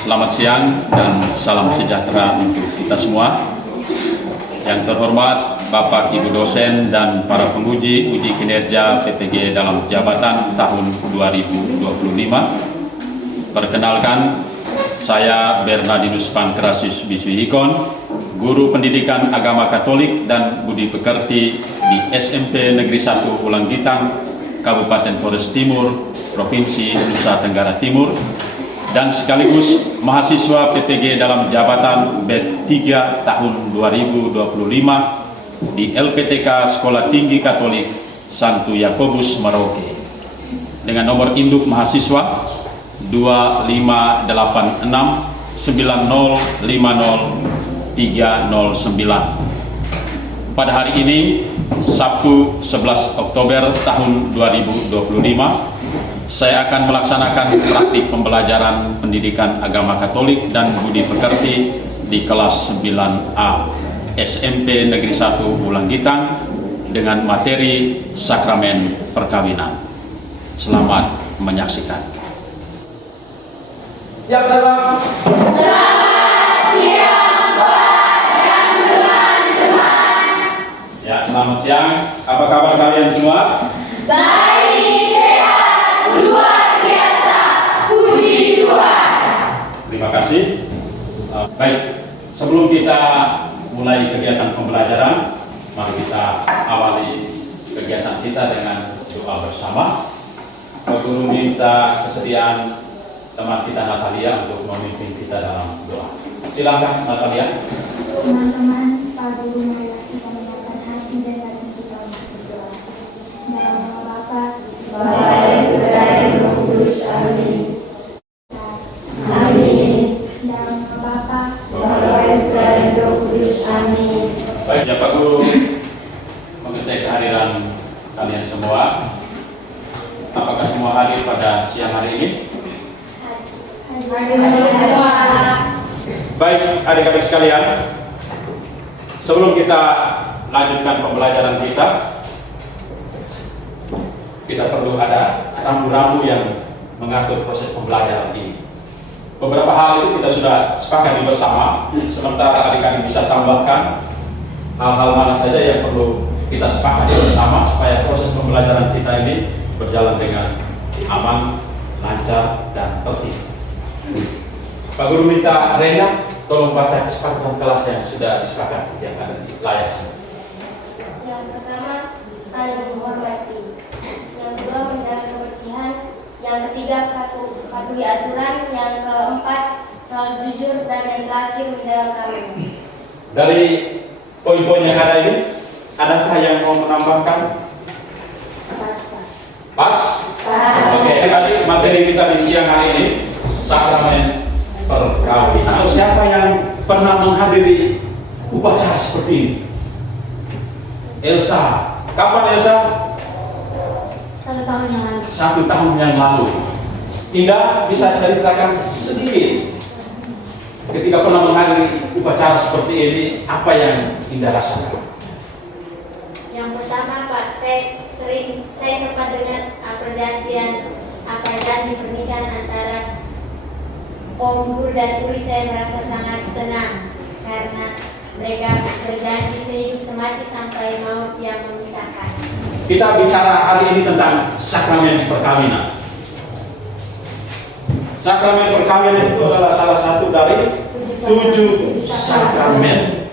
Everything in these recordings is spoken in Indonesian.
Selamat siang dan salam sejahtera untuk kita semua. Yang terhormat Bapak Ibu dosen dan para penguji uji kinerja PPG dalam jabatan tahun 2025. Perkenalkan, saya Bernardinus Pancrasius Bisuhikon, Guru Pendidikan Agama Katolik dan Budi Pekerti di SMP Negeri 1 Ulanggitang, Kabupaten Flores Timur, Provinsi Nusa Tenggara Timur, dan sekaligus mahasiswa PPG dalam jabatan B3 tahun 2025 di LPTK Sekolah Tinggi Katolik Santo Yakobus Merauke dengan nomor induk mahasiswa 25860503009. Pada hari ini, Sabtu 11 Oktober tahun 2025, saya akan melaksanakan praktik pembelajaran pendidikan agama Katolik dan budi pekerti di kelas 9A SMP Negeri 1 Ulanggitang dengan materi sakramen perkawinan. Selamat menyaksikan. Siap salam. Selamat siang Pak dan teman-teman. Ya, selamat siang. Apa kabar kalian semua? Baik, sehat, luar biasa. Puji Tuhan. Terima kasih. Baik, sebelum kita mulai kegiatan pembelajaran, mari kita awali kegiatan kita dengan doa bersama. Pak Guru minta kesediaan teman kita Natalia untuk memimpin kita dalam doa. Silakan Natalia. Teman-teman, Pak Guru marilah kita menyiapkan hati dan batin kita untuk berdoa. Dalam nama Bapa, Bapa dan Putra dan Roh Kudus. Amin. Amin. dalam nama Bapa, Bapa dan Putra dan Roh Kudus. Amin. Baik, ya Pak Guru mengecek kehadiran kalian semua. Apakah semua hadir pada siang hari ini? Baik, adik-adik sekalian, sebelum kita lanjutkan pembelajaran kita perlu ada rambu-rambu yang mengatur proses pembelajaran ini. Beberapa hal itu kita sudah sepakati bersama, sementara adik-adik bisa tambahkan hal-hal mana saja yang perlu kita sepakati bersama supaya proses pembelajaran kita ini berjalan dengan aman, lancar, dan tertib. Pak Guru minta Rena tolong baca kesepakatan kelas yang sudah disepakati yang ada di layar sini. yang pertama, saling menghormati. Yang kedua, menjaga kebersihan. Yang ketiga, patuhi aturan. Yang keempat, selalu jujur. Dan yang terakhir, menjaga kamu. Dari poin-poin yang ada ini, adakah yang mau menambahkan? Pas? Oke, tadi materi kita di siang hari ini sakramen perkawinan. Atau siapa yang pernah menghadiri upacara seperti ini? Elsa, kapan Elsa? 1 tahun yang lalu. 1 tahun yang lalu. Indah bisa ceritakan sedikit ketika pernah menghadiri upacara seperti ini, apa yang Indah rasakan? Yang pertama, Pak, saya sempat dengan janji pernikahan antara Om Guru dan Uri. Saya merasa sangat senang karena mereka berjanji sehidup semati sampai maut yang memisahkan. Kita bicara hari ini tentang sakramen perkawinan. Sakramen perkawinan itu adalah salah satu dari 7 sakramen.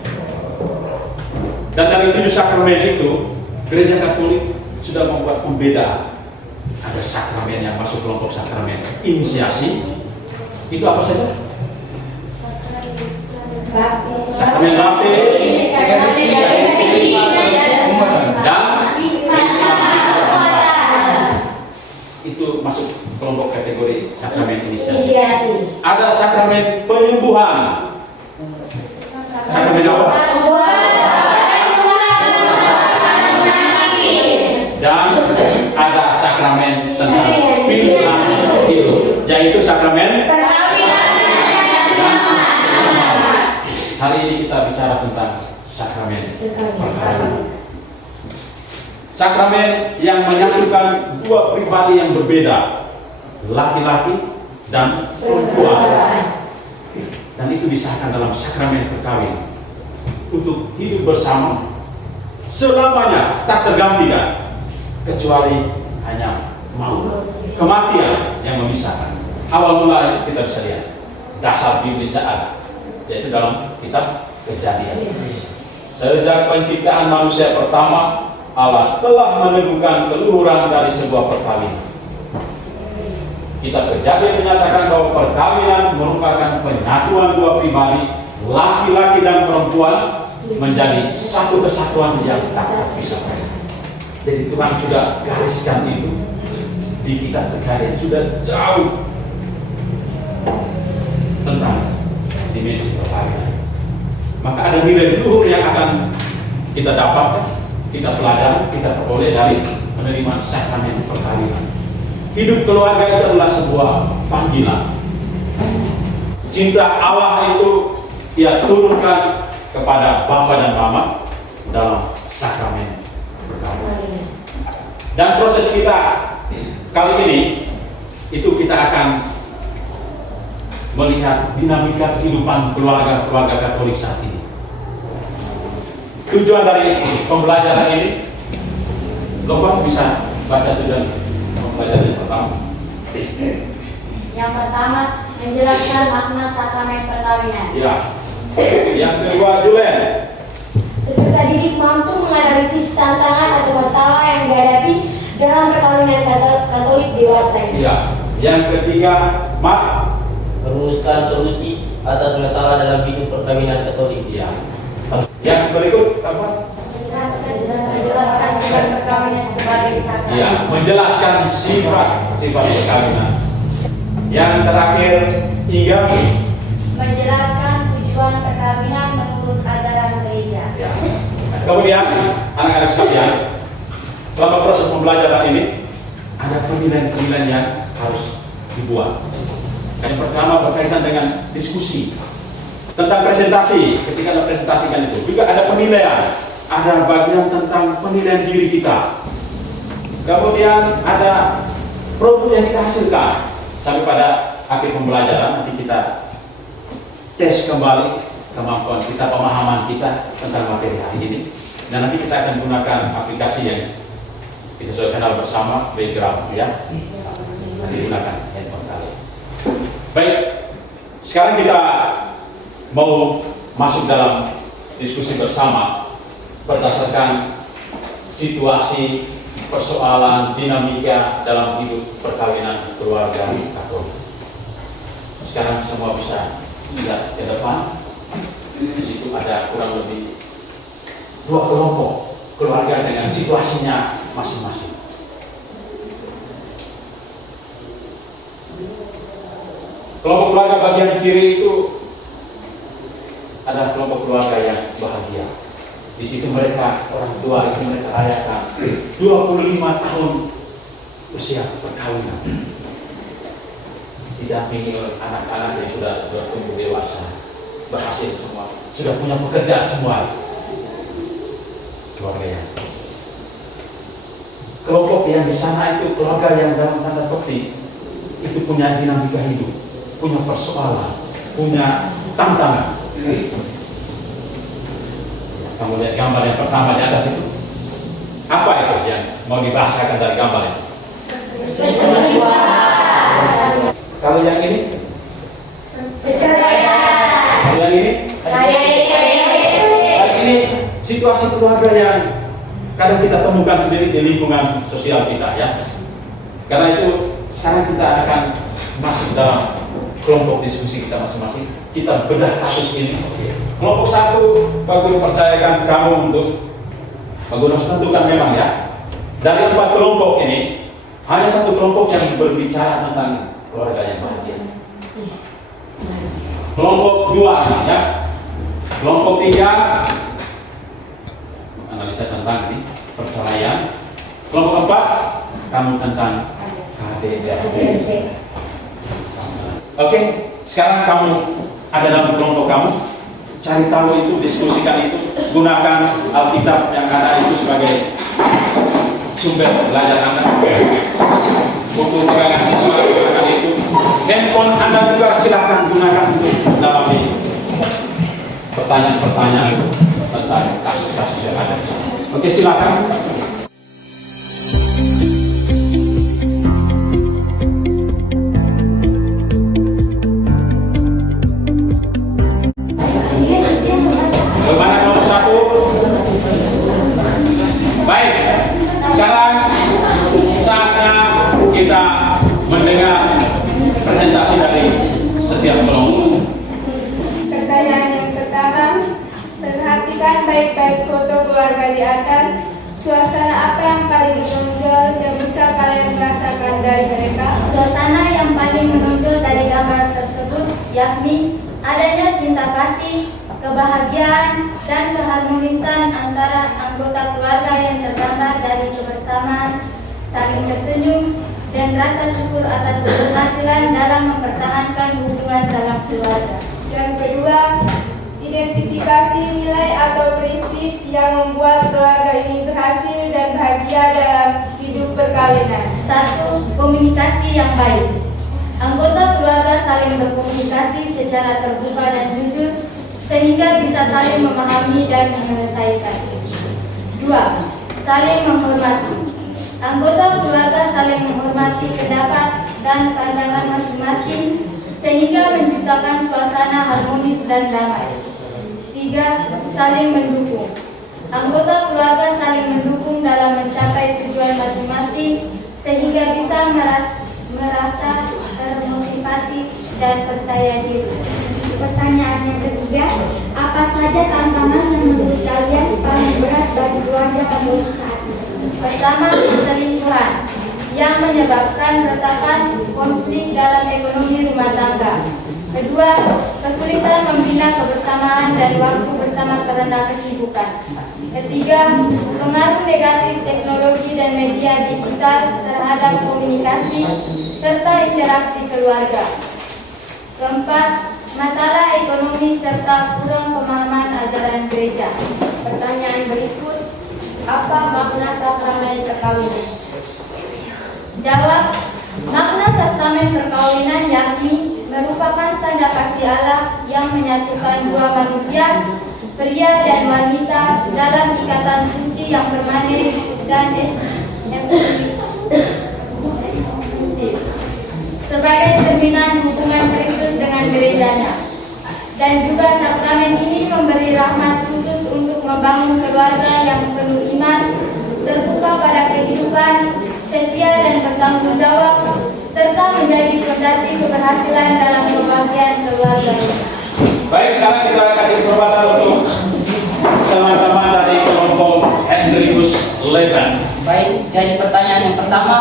Dan dari 7 sakramen itu, Gereja Katolik sudah membuat pembedaan. Ada sakramen yang masuk kelompok sakramen inisiasi. Itu apa saja? Sakramen baptis, dan itu masuk kelompok kategori sakramen inisiasi. Ada sakramen penyembuhan. Sakramen apa? Dan ada sakramen tentang pilihan hidup, yaitu sakramen Perkawinan. Hari ini kita bicara tentang sakramen perkawinan. Sakramen yang menyatukan dua pribadi yang berbeda, laki-laki dan perempuan. Dan itu disahkan dalam sakramen perkawinan untuk hidup bersama selamanya, tak tergantikan, kecuali hanya maut, kematian yang memisahkan. Awal mula kita bisa lihat dasar Biblis ada, yaitu dalam kitab Kejadian. Sejak penciptaan manusia pertama, Allah telah meneguhkan keluhuran dari sebuah perkawinan. Kitab Kejadian menyatakan bahwa perkawinan merupakan penyatuan dua pribadi, laki-laki dan perempuan, menjadi satu kesatuan yang tak terpisahkan. Jadi Tuhan sudah gariskan itu di kitab Kejadian, sudah jauh tentang dimensi perkawinan. Maka ada nilai luhur yang akan kita dapat, kita pelajari, kita peroleh dari menerima sakramen perkawinan. Hidup keluarga itu adalah sebuah panggilan. Cinta Allah itu Ia turunkan kepada Bapa dan Mama dalam sakramen perkawinan. Dan proses kita kali ini itu kita akan melihat dinamika kehidupan keluarga Katolik saat ini. Tujuan dari pembelajaran ini, Bapak bisa baca tujuan pembelajaran yang pertama. Yang pertama, menjelaskan makna sakramen perkawinan. Ya. Yang kedua, Julen. Peserta didik mampu menganalisis tantangan atau masalah yang dihadapi dalam perkawinan Katolik dewasa ini. Ya. Yang ketiga, Mak. Merumuskan solusi atas masalah dalam hidup perkawinan Katolik. Ya. Yang berikut apa? Menjelaskan sifat perkawinan sebagai sakramen. Ya, menjelaskan sifat perkawinan. Yang terakhir, tiga. Menjelaskan tujuan perkawinan menurut ajaran gereja. Ya. Kemudian, anak-anak sekalian, selama proses pembelajaran ini ada penilaian-penilaian yang harus dibuat. Yang pertama berkaitan dengan diskusi tentang presentasi. Ketika kita presentasikan itu juga ada penilaian, ada bagian tentang penilaian diri kita. Kemudian ada produk yang kita hasilkan. Sampai pada akhir pembelajaran nanti kita tes kembali kemampuan kita, pemahaman kita tentang materi hari ini. Dan nanti kita akan gunakan aplikasi yang kita sudah kenal bersama, background ya. Nanti gunakan handphone kalian. Baik, sekarang kita mau masuk dalam diskusi bersama berdasarkan situasi, persoalan, dinamika dalam hidup perkawinan keluarga Katolik. Sekarang semua bisa lihat ke depan. Di situ ada kurang lebih 2 kelompok keluarga dengan situasinya masing-masing. Kelompok keluarga bagian kiri itu ada kelompok keluarga yang bahagia. Di situ mereka, orang tua itu mereka rayakan 25 tahun usia perkawinan. Didampingi oleh anak-anak yang sudah bertumbuh dewasa, berhasil semua, sudah punya pekerjaan semua. Keluarga yang kelompok yang di sana itu keluarga yang dalam tanda petik itu punya dinamika hidup, punya persoalan, punya tantangan. Kamu lihat gambar yang pertama di atas itu. Apa itu yang mau dibahasakan dari gambar ini? Kalau yang ini? Kalau yang ini? Ini situasi keluarga yang kadang kita temukan sendiri di lingkungan sosial kita ya. Karena itu sekarang kita akan masuk dalam kelompok diskusi kita masing-masing. Kita bedah kasus ini. Kelompok 1, Pak Guru percayakan kamu untuk Pak Guru harus tentukan memang ya. Dari 4 kelompok ini hanya 1 kelompok yang berbicara tentang keluarga yang bahagia. Kelompok 2 ini ya. Kelompok 3 analisa tentang ini perceraian. Kelompok 4 kamu tentang KDRT. Oke, sekarang kamu ada dalam kelompok kamu, cari tahu itu, diskusikan itu, gunakan Alkitab yang ada itu sebagai sumber belajar Anda, buku pegangan siswa gunakan itu, handphone Anda juga silahkan gunakan untuk mendalami pertanyaan-pertanyaan tentang kasus-kasus yang ada di sini. Oke, silakan. Bagaimana nomor 1? Baik, sekarang saatnya kita mendengar presentasi dari setiap kelompok. Pertanyaan yang pertama, perhatikan baik-baik foto keluarga di atas. Suasana apa yang paling menonjol yang bisa kalian merasakan dari mereka? Suasana yang paling menonjol dari gambar tersebut yakni adanya cinta kasih, kebahagiaan, dan keharmonisan antara anggota keluarga yang tergambar dari kebersamaan, saling tersenyum, dan rasa syukur atas keberhasilan dalam mempertahankan hubungan dalam keluarga. Yang kedua, identifikasi nilai atau prinsip yang membuat keluarga ini berhasil dan bahagia dalam hidup perkawinan. 1. Komunikasi yang baik. Anggota keluarga saling berkomunikasi secara terbuka dan jujur sehingga bisa saling memahami dan menyelesaikan. 2. Saling menghormati. Anggota keluarga saling menghormati pendapat dan pandangan masing-masing sehingga menciptakan suasana harmonis dan damai. 3. Saling mendukung. Anggota keluarga saling mendukung dalam mencapai tujuan masing-masing sehingga bisa merasa termotivasi dan percaya diri. Pertanyaan yang ketiga, apa saja tantangan yang menurut kalian paling berat bagi keluarga Katolik saat ini? Pertama, perselingkuhan yang menyebabkan retakan konflik dalam ekonomi rumah tangga. Kedua, kesulitan membina kebersamaan dan waktu bersama karena kesibukan. Ketiga, pengaruh negatif teknologi dan media digital terhadap komunikasi serta interaksi keluarga. Keempat, masalah ekonomi serta kurang pemahaman ajaran gereja. Pertanyaan berikut, apa makna sakramen perkawinan? Jawab, makna sakramen perkawinan yakni merupakan tanda kasih Allah yang menyatukan dua manusia, pria dan wanita dalam ikatan suci yang permanen dan eksklusif. Sebagai cerminan hubungan Kristus dengan gerejanya. Dan juga sakramen ini memberi rahmat khusus untuk membangun keluarga yang penuh iman, terbuka pada kehidupan, setia dan bertanggung jawab, serta menjadi fondasi keberhasilan dalam kebahagiaan keluarga. Baik, sekarang kita kasih kesempatan untuk teman-teman dari kelompok Hendrikus Leban. Baik, jadi pertanyaan yang pertama,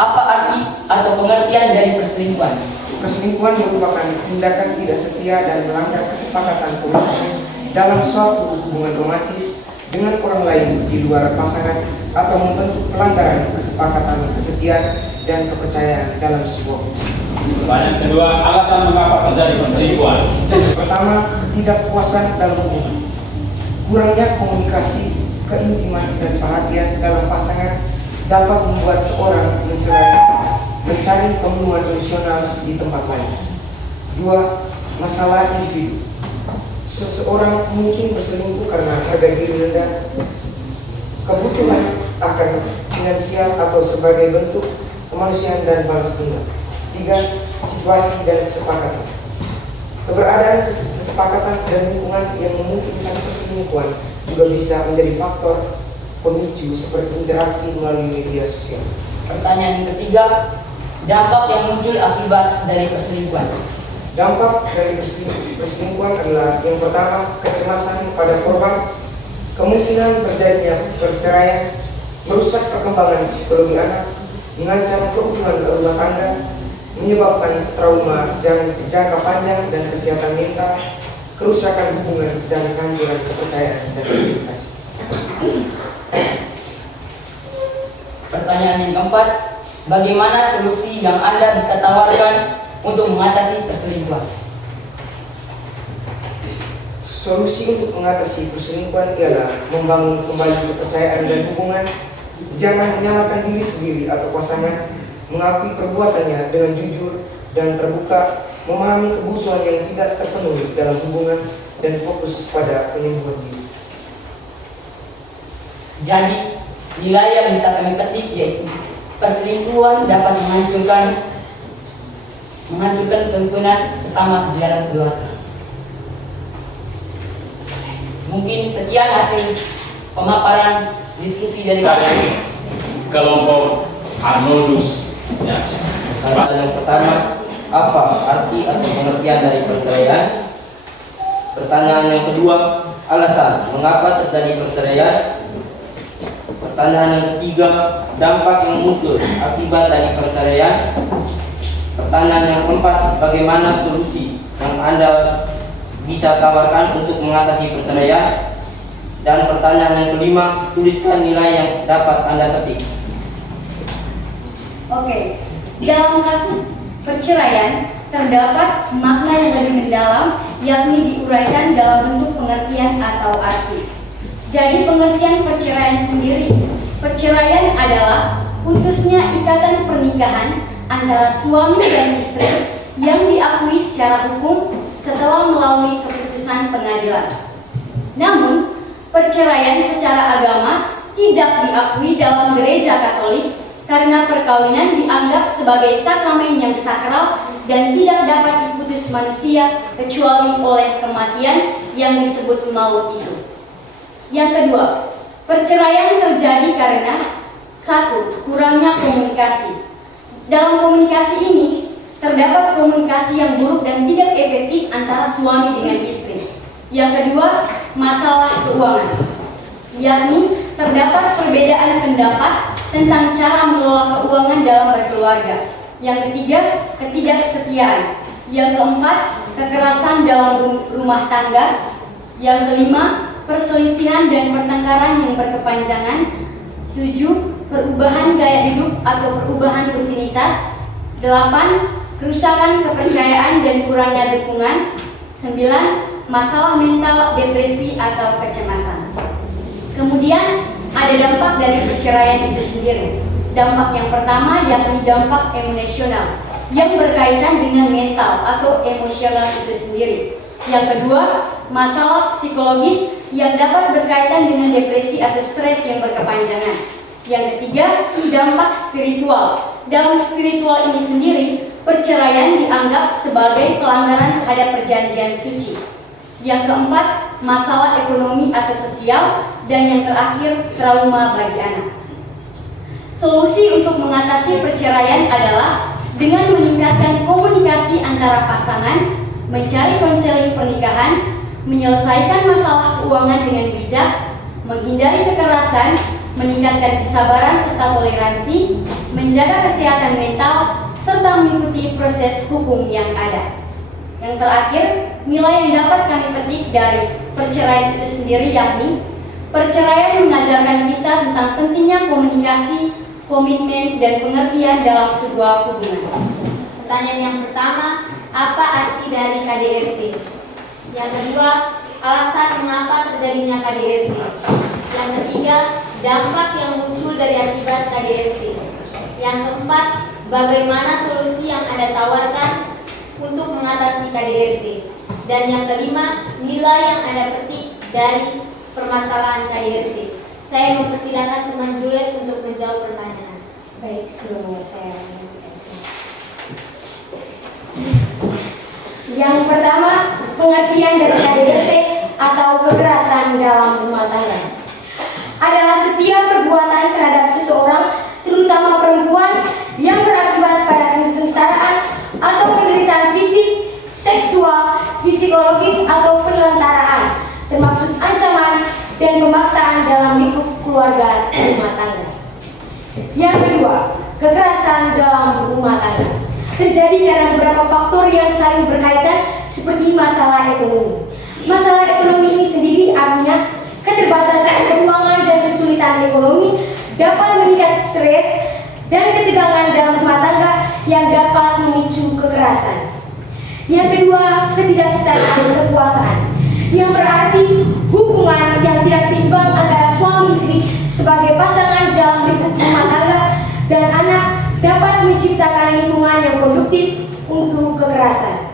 apa arti atau pengertian dari perselingkuhan? Perselingkuhan merupakan tindakan tidak setia dan melanggar kesepakatan komitmen dalam suatu hubungan romantis dengan orang lain di luar pasangan atau membentuk pelanggaran kesepakatan kesetiaan dan kepercayaan dalam sebuah hubungan. Pertanyaan kedua, alasan mengapa terjadi perselingkuhan? Pertama, ketidakpuasan dalam hubungan. Kurangnya komunikasi, keintiman dan perhatian dalam pasangan dapat membuat seorang mencari pemenuhan emosional di tempat lain. 2. Masalah individu. Seseorang mungkin berselingkuh karena harga diri rendah, kebutuhan akan finansial atau sebagai bentuk kemanusiaan dan balas dendam. 3. Situasi dan kesepakatan. Keberadaan kesepakatan dan lingkungan yang memungkinkan perselingkuhan juga bisa menjadi faktor pemicu seperti interaksi melalui media sosial. Pertanyaan yang ketiga, dampak yang muncul akibat dari perselingkuhan. Dampak dari perselingkuhan adalah yang pertama, kecemasan pada korban, kemungkinan terjadinya perceraian, merusak perkembangan psikologi anak, mengancam keutuhan rumah tangga, menyebabkan trauma jangka panjang dan kesehatan mental, kerusakan hubungan dan kehancuran kepercayaan dan komunikasi. Pertanyaan yang keempat, bagaimana solusi yang Anda bisa tawarkan untuk mengatasi perselingkuhan? Solusi untuk mengatasi perselingkuhan ialah membangun kembali kepercayaan dan hubungan, Jangan menyalahkan diri sendiri atau pasangan, mengakui perbuatannya dengan jujur dan terbuka, memahami kebutuhan yang tidak terpenuhi dalam hubungan, dan fokus pada penyembuhan diri. Jadi, nilai yang bisa kami petik yaitu perselingkuhan dapat menghancurkan kerukunan sesama di dalam keluarga. Mungkin sekian hasil pemaparan diskusi dari kami. Kelompok Arnoldus. Pertanyaan yang pertama, apa arti atau pengertian dari perceraian? Pertanyaan yang kedua, alasan mengapa terjadi perceraian? Pertanyaan yang ketiga, dampak yang muncul akibat dari perceraian. Pertanyaan yang keempat, bagaimana solusi yang Anda bisa tawarkan untuk mengatasi perceraian? Dan pertanyaan yang kelima, tuliskan nilai yang dapat Anda ketik. Oke, dalam kasus perceraian terdapat makna yang lebih mendalam, yakni diuraikan dalam bentuk pengertian atau arti. Jadi pengertian perceraian sendiri, perceraian adalah putusnya ikatan pernikahan antara suami dan istri yang diakui secara hukum setelah melalui keputusan pengadilan. Namun, perceraian secara agama tidak diakui dalam gereja Katolik karena perkawinan dianggap sebagai sakramen yang sakral dan tidak dapat diputus manusia kecuali oleh kematian yang disebut maut itu. Yang kedua, perceraian terjadi karena 1. Kurangnya komunikasi. Dalam komunikasi ini terdapat komunikasi yang buruk dan tidak efektif antara suami dengan istri. Yang kedua, masalah keuangan, yakni terdapat perbedaan pendapat tentang cara mengelola keuangan dalam berkeluarga. Yang ketiga, ketidaksetiaan. Yang keempat, kekerasan dalam rumah tangga. Yang kelima, perselisihan dan pertengkaran yang berkepanjangan. 7. Perubahan gaya hidup atau perubahan rutinitas. 8. Kerusakan kepercayaan dan kurangnya dukungan. 9. Masalah mental, depresi atau kecemasan. Kemudian ada dampak dari perceraian itu sendiri. Dampak yang pertama yakni dampak emosional yang berkaitan dengan mental atau emosional itu sendiri. Yang kedua, masalah psikologis yang dapat berkaitan dengan depresi atau stres yang berkepanjangan. Yang ketiga, dampak spiritual. Dalam spiritual ini sendiri, perceraian dianggap sebagai pelanggaran terhadap perjanjian suci. Yang keempat, masalah ekonomi atau sosial. Dan yang terakhir, trauma bagi anak. Solusi untuk mengatasi perceraian adalah dengan meningkatkan komunikasi antara pasangan, mencari konseling pernikahan, menyelesaikan masalah keuangan dengan bijak, menghindari kekerasan, meningkatkan kesabaran serta toleransi, menjaga kesehatan mental, serta mengikuti proses hukum yang ada. Yang terakhir, nilai yang dapat kami petik dari perceraian itu sendiri yakni perceraian mengajarkan kita tentang pentingnya komunikasi, komitmen, dan pengertian dalam sebuah hubungan. Pertanyaan yang pertama, apa arti dari KDRT? Yang kedua, alasan mengapa terjadinya KDRT. Yang ketiga, dampak yang muncul dari akibat KDRT. Yang keempat, bagaimana solusi yang Anda tawarkan untuk mengatasi KDRT. Dan yang kelima, nilai yang Anda petik dari permasalahan KDRT. Saya mempersilakan teman Juliet untuk menjawab pertanyaan. Baik, sebelumnya saya Yang pertama, pengertian dari KDRT atau kekerasan dalam rumah tangga adalah setiap perbuatan terhadap seseorang, terutama perempuan, yang berakibat pada kesengsaraan atau penderitaan fisik, seksual, psikologis atau penelantaraan, termasuk ancaman dan pemaksaan dalam lingkup keluarga rumah tangga. Yang kedua, kekerasan dalam rumah tangga terjadi karena beberapa faktor yang saling berkaitan seperti masalah ekonomi. Masalah ekonomi ini sendiri artinya keterbatasan keuangan dan kesulitan ekonomi dapat meningkat stres dan ketegangan dalam rumah tangga yang dapat memicu kekerasan. Yang kedua, ketidaksetaraan kekuasaan yang berarti hubungan yang tidak seimbang antara suami istri sebagai pasangan dalam lingkup rumah tangga dan anak dapat menciptakan lingkungan yang produktif untuk kekerasan.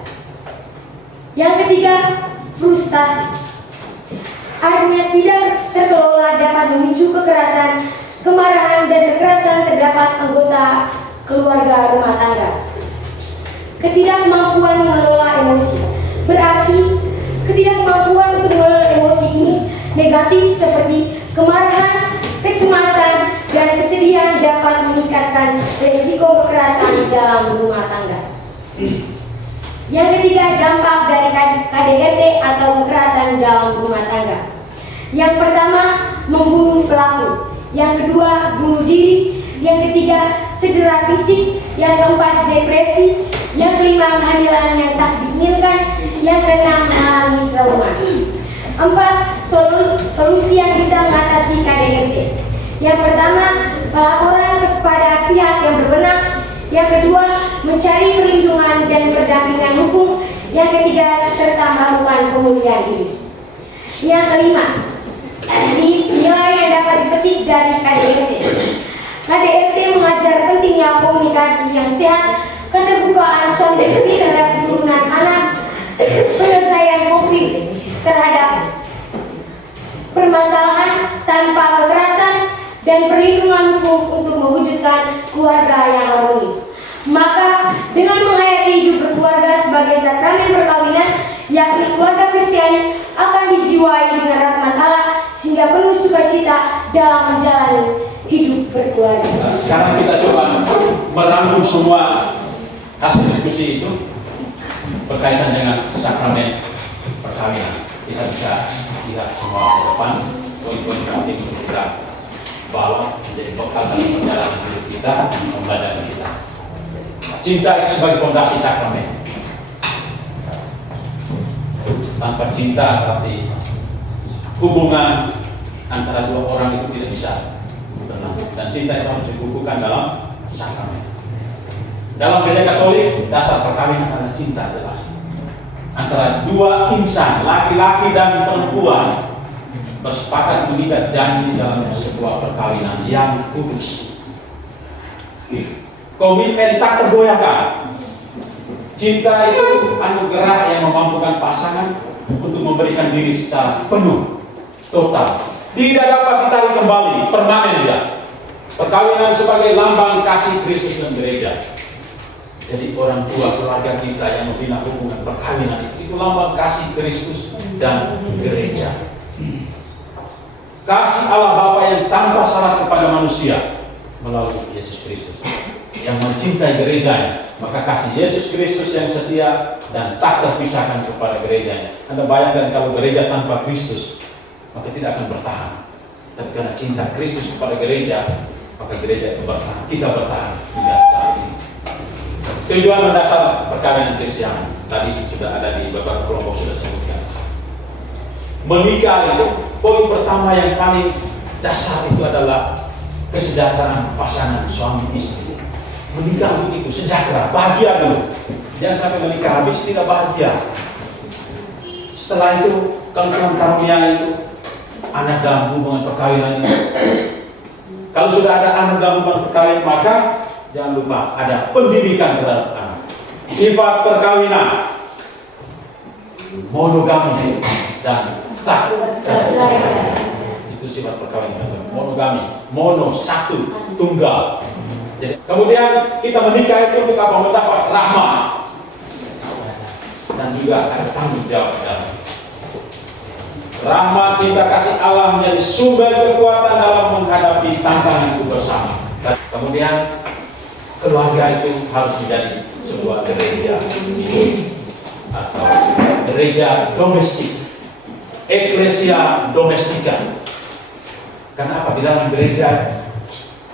Yang ketiga, frustasi. Artinya tidak terkelola dapat memicu kekerasan, kemarahan, dan kekerasan terdapat anggota keluarga rumah tangga. Ketidakmampuan mengelola emosi. Berarti ketidakmampuan untuk mengelola emosi ini negatif seperti kemarahan, kecemasan, dan kesedihan dapat meningkatkan risiko kekerasan dalam rumah tangga. Yang ketiga, dampak dari KDRT atau kekerasan dalam rumah tangga. Yang pertama, membunuh pelaku. Yang kedua, bunuh diri. Yang ketiga, cedera fisik. Yang keempat, depresi. Yang kelima, kehamilan yang tak diinginkan. Yang keenam, mengalami trauma. 4. Solusi yang bisa mengatasi KDRT. Yang pertama, pelaporan kepada pihak yang berwenang. Yang kedua, mencari perlindungan dan pendampingan hukum. Yang ketiga, serta melakukan pemulihan diri. Yang kelima, nilai yang dapat dipetik dari KDRT. KDRT mengajar pentingnya komunikasi yang sehat, keterbukaan suami istri terhadap turunan anak, penyelesaian konflik terhadap permasalahan tanpa kekerasan, dan perlindungan hukum untuk mewujudkan keluarga yang harmonis. Maka dengan menghayati hidup berkeluarga sebagai sakramen perkawinan, yakni keluarga Kristiani akan dijiwai dengan rahmat Allah sehingga penuh sukacita dalam menjalani hidup berkeluarga. Sekarang kita coba merangkum semua hasil diskusi itu berkaitan dengan sakramen perkawinan. Kita bisa lihat semua ke depan poin-poin penting untuk kita bawa menjadi bekal dalam perjalanan hidup kita, pembelajaran kita. Cinta itu sebagai fondasi sakramen. Tanpa cinta berarti hubungan antara dua orang itu tidak bisa berlangsung. Dan cinta itu harus dikukuhkan dalam sakramen. Dalam gereja Katolik, dasar perkawinan adalah cinta jelas. Antara dua insan, laki-laki dan perempuan, bersepakat mengikat janji dalam sebuah perkawinan yang kudus. Komitmen tak tergoyahkan. Cinta itu anugerah yang memampukan pasangan untuk memberikan diri secara penuh, total. Tidak dapat ditarik kembali, permanen dia. Perkawinan sebagai lambang kasih Kristus dan gereja. Jadi orang tua keluarga kita yang membina hubungan perkawinan itu lambang kasih Kristus dan gereja. Kasih Allah Bapa yang tanpa syarat kepada manusia melalui Yesus Kristus yang mencintai gerejanya. Maka kasih Yesus Kristus yang setia dan tak terpisahkan kepada gerejanya. Anda bayangkan kalau gereja tanpa Kristus, maka tidak akan bertahan. Tapi karena cinta Kristus kepada gereja, maka gereja itu bertahan. Kita bertahan hingga saat ini. Tujuan mendasar perkawinan Kristiani tadi sudah ada di beberapa kelompok sudah sebutkan. Menikah itu poin pertama yang paling dasar itu adalah kesejahteraan pasangan suami istri. Menikah begitu sejahtera, bahagia dulu. Jangan sampai menikah habis tidak bahagia. Setelah itu kalau Tuhan karunia itu anak dalam hubungan perkawinan itu. Kalau sudah ada anak dalam hubungan perkawinan, maka jangan lupa ada pendidikan terhadap anak. Sifat perkawinan monogami dan tak itu sifat perkawinan. Monogami, mono satu, tunggal. Jadi, kemudian kita menikah itu untuk apa? Mendapat rahmat dan juga ada tanggung jawab. Rahmat cinta kasih Allah menjadi sumber kekuatan dalam menghadapi tantangan itu bersama. Dan kemudian keluarga itu harus menjadi sebuah gereja atau gereja domestik, eklesia domestika. Karena apa? Di dalam gereja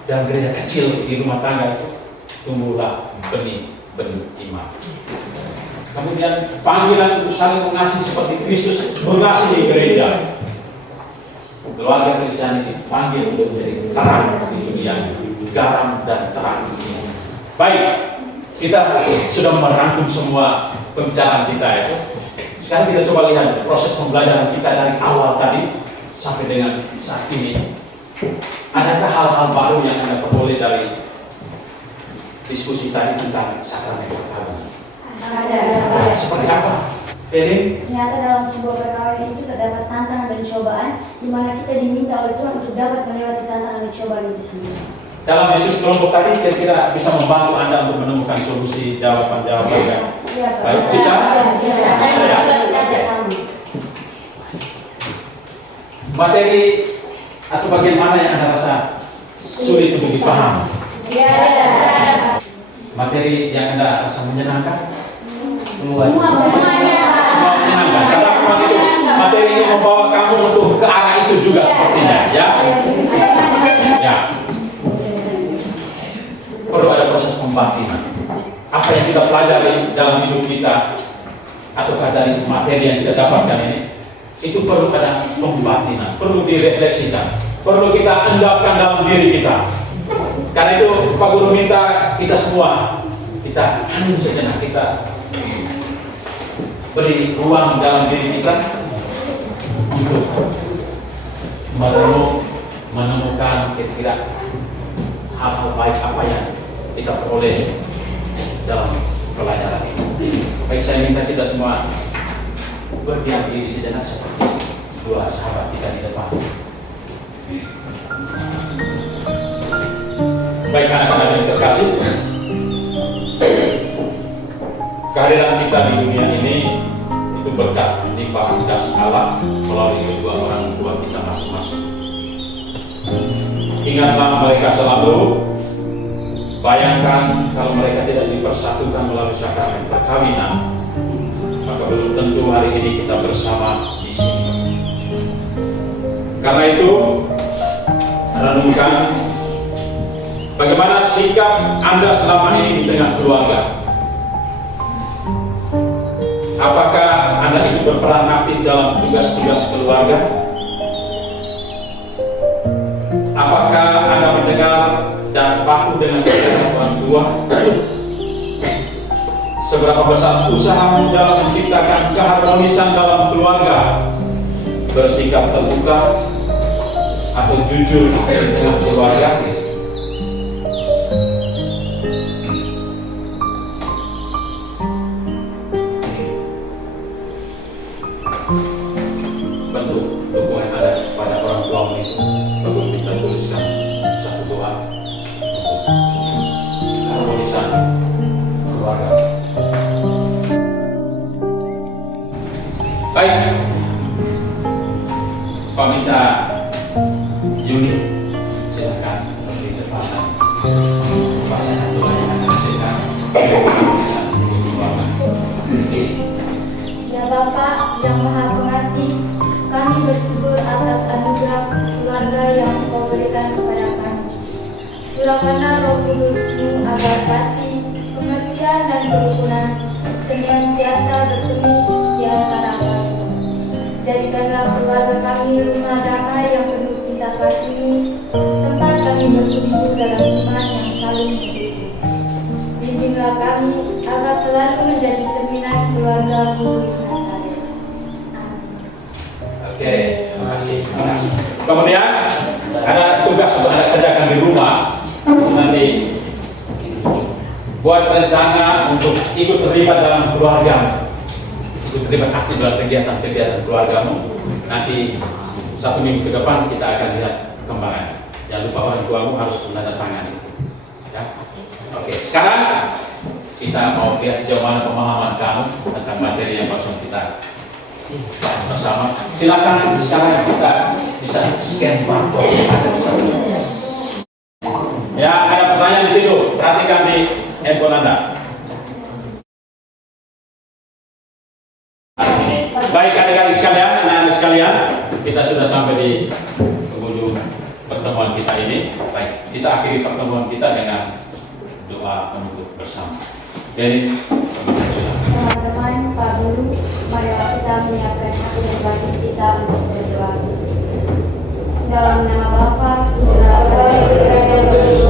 dan gereja kecil di rumah tangga itu tumbuhlah benih-benih iman. Kemudian panggilan untuk saling mengasihi seperti Kristus mengasihi gereja. Keluarga Kristiani dipanggil untuk menjadi terang di dunia, garam dan terang dunia. Baik, kita sudah merangkum semua pembicaraan kita itu. Sekarang kita coba lihat proses pembelajaran kita dari awal tadi sampai dengan saat ini. Adakah hal-hal baru yang Anda peroleh dari diskusi tadi tentang sakramen perkawinan? Ada. Seperti apa? Erin? Ternyata dalam sebuah perkawinan itu terdapat tantangan dan cobaan, di mana kita diminta oleh Tuhan untuk dapat melewati tantangan dan cobaan itu sendiri. Dalam diskusi kelompok tadi kira-kira bisa membantu Anda untuk menemukan solusi jawaban-jawaban yang baik. Bisa? Materi atau bagian mana yang Anda rasa sulit untuk dipahami? Materi yang Anda rasa menyenangkan? Semua. Semua menyenangkan. Karena memang itu materi ini membawa kamu untuk ke arah itu juga sepertinya, ya. Ya. Perlu ada proses pembatinan. Apa yang kita pelajari dalam hidup kita, ataukah dari materi yang kita dapatkan ini, itu perlu ada pembatinan, perlu direfleksikan, perlu kita endapkan dalam diri kita. Karena itu Pak Guru minta kita semua, kita hening sejenak, kita beri ruang dalam diri kita untuk menemukan kira-kira hal-hal baik apa yang kita peroleh dalam pelajaran ini. Baik, saya minta kita semua berdiam diri sejenak seperti dua sahabat kita di depan. Baik anak-anak yang terkasih, kehadiran kita di dunia ini itu berkat limpahan kasih Allah melalui kedua orang tua kita masing-masing. Ingatlah mereka selalu, bayangkan kalau mereka tidak dipersatukan melalui sakramen perkawinan, maka belum tentu hari ini kita bersama di sini. Karena itu, renungkan bagaimana sikap Anda selama ini di tengah keluarga. Apakah Anda ikut berperan aktif dalam tugas-tugas keluarga? Apakah Anda mendengar dan patuh dengan ajaran orang tua? Seberapa besar usahamu dalam menciptakan keharmonisan dalam keluarga? Bersikap terbuka atau jujur dengan keluarga? Bentuk dukungan Anda pada orang tuamu itu perlu kita tuliskan satu doa untuk keharmonisan keluarga. Baik, Pak minta Yuni silakan beri depan pasangan doa yang akan hasilkan keharmonisan keluarga. Ya Bapa yang Maha Pengasih, kami bersyukur atas anugerah keluarga yang Kau berikan kepada kami. Curahkanlah Roh Kudus-Mu agar kasih, pengertian dan kerukunan senantiasa bersemi di antara kami. Jadikanlah keluarga kami rumah damai yang penuh cinta kasih-Mu, tempat kami berkumpul dalam iman yang saling mendukung. Bimbinglah kami agar selalu menjadi cerminan keluarga Kudus Nazaret. Oke, terima kasih. Kemudian ada tugas untuk Anda kerjakan di rumah. Nanti buat rencana untuk ikut terlibat dalam keluarga, ikut terlibat aktif dalam kegiatan-kegiatan keluargamu. Nanti 1 minggu ke depan kita akan lihat perkembangan. Jangan lupa orang tuamu harus menandatangani. Ya. Oke, sekarang kita mau lihat sejauh mana pemahaman kamu tentang materi yang barusan kita bersama. Silakan sekarang kita bisa scan barcode ada di sana. Ya, ada pertanyaan di situ. Perhatikan di handphone Anda. Baik adik-adik sekalian, anak-anak sekalian, kita sudah sampai di penghujung pertemuan kita ini. Baik, kita akhiri pertemuan kita dengan doa penutup bersama. Jadi, Teman-teman, Pak Guru, marilah kita menyiapkan hati dan batin kita untuk berdoa. Dalam nama Bapa, Putra, dan Roh Kudus.